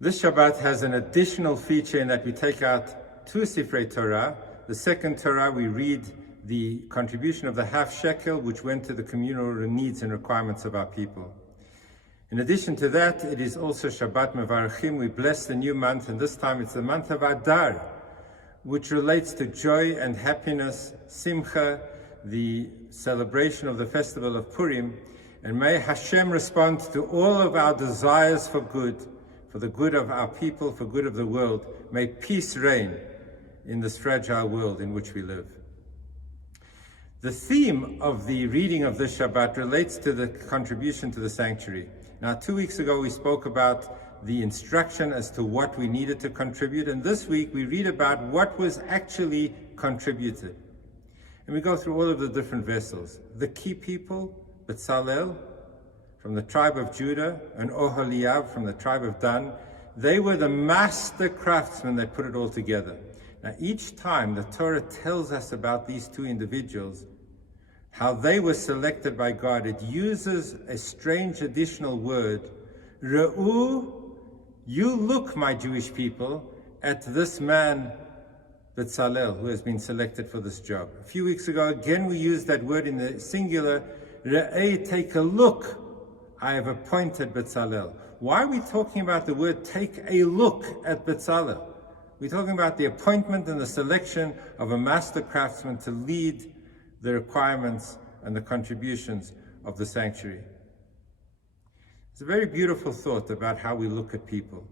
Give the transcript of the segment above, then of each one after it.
This Shabbat has an additional feature in that we take out two Sifrei Torah. The second Torah, we read the contribution of the half shekel, which went to the communal needs and requirements of our people. In addition to that, it is also Shabbat Mevarachim. We bless the new month, and this time it's the month of Adar, which relates to joy and happiness, Simcha, the celebration of the festival of Purim. And may Hashem respond to all of our desires for the good of our people, for good of the world. May peace reign in this fragile world in which we live. The theme of the reading of this Shabbat relates to the contribution to the sanctuary. Now, 2 weeks ago we spoke about the instruction as to what we needed to contribute, and this week we read about what was actually contributed. And we go through all of the different vessels. The key people, Bezalel, from the tribe of Judah, and Oholiab from the tribe of Dan, they were the master craftsmen that put it all together. Now, each time the Torah tells us about these two individuals, how they were selected by God, it uses a strange additional word, Re'u, you look, my Jewish people, at this man, Bezalel, who has been selected for this job. A few weeks ago, again, we used that word in the singular, Re'ei, take a look, I have appointed Bezalel. Why are we talking about the word take a look at Bezalel? We're talking about the appointment and the selection of a master craftsman to lead the requirements and the contributions of the sanctuary. It's a very beautiful thought about how we look at people.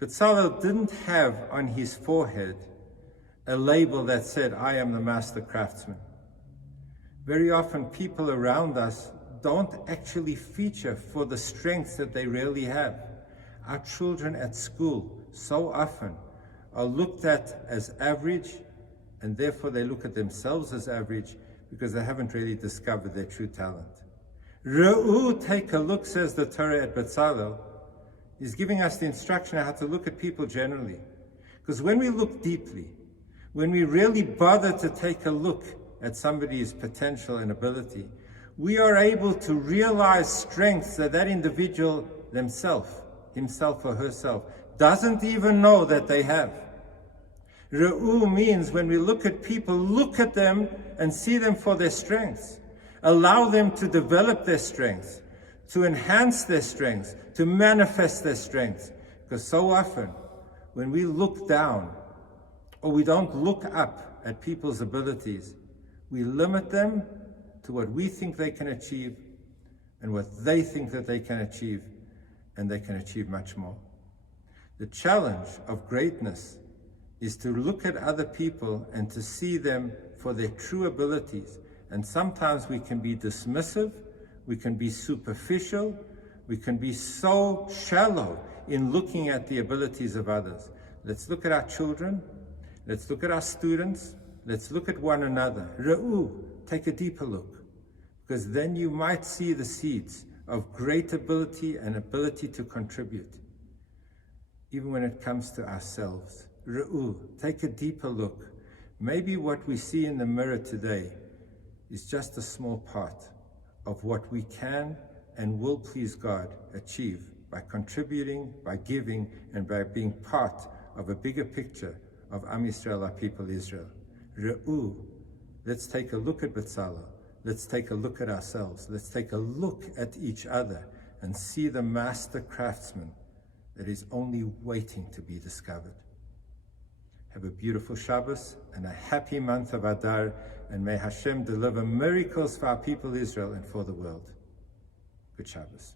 Bezalel didn't have on his forehead a label that said, I am the master craftsman. Very often people around us don't actually feature for the strengths that they really have. Our children at school so often are looked at as average, and therefore they look at themselves as average because they haven't really discovered their true talent. Re'u, take a look, says the Torah at Bezalel, is giving us the instruction on how to look at people generally. Because when we look deeply, when we really bother to take a look at somebody's potential and ability, we are able to realize strengths that that individual himself or herself, doesn't even know that they have. Re'u means when we look at people, look at them and see them for their strengths. Allow them to develop their strengths, to enhance their strengths, to manifest their strengths. Because so often, when we look down, or we don't look up at people's abilities, we limit them to what we think they can achieve and what they think that they can achieve, and they can achieve much more. The challenge of greatness is to look at other people and to see them for their true abilities. And sometimes we can be dismissive, we can be superficial, we can be so shallow in looking at the abilities of others. Let's look at our children, let's look at our students, let's look at one another. Re'u, take a deeper look, because then you might see the seeds of great ability and ability to contribute. Even when it comes to ourselves. Re'u, take a deeper look. Maybe what we see in the mirror today is just a small part of what we can and will please God achieve by contributing, by giving, and by being part of a bigger picture of Am Yisrael, our people Israel. Re'u, let's take a look at Bezalel. Let's take a look at ourselves. Let's take a look at each other and see the master craftsman that is only waiting to be discovered. Have a beautiful Shabbos and a happy month of Adar, and may Hashem deliver miracles for our people Israel and for the world. Good Shabbos.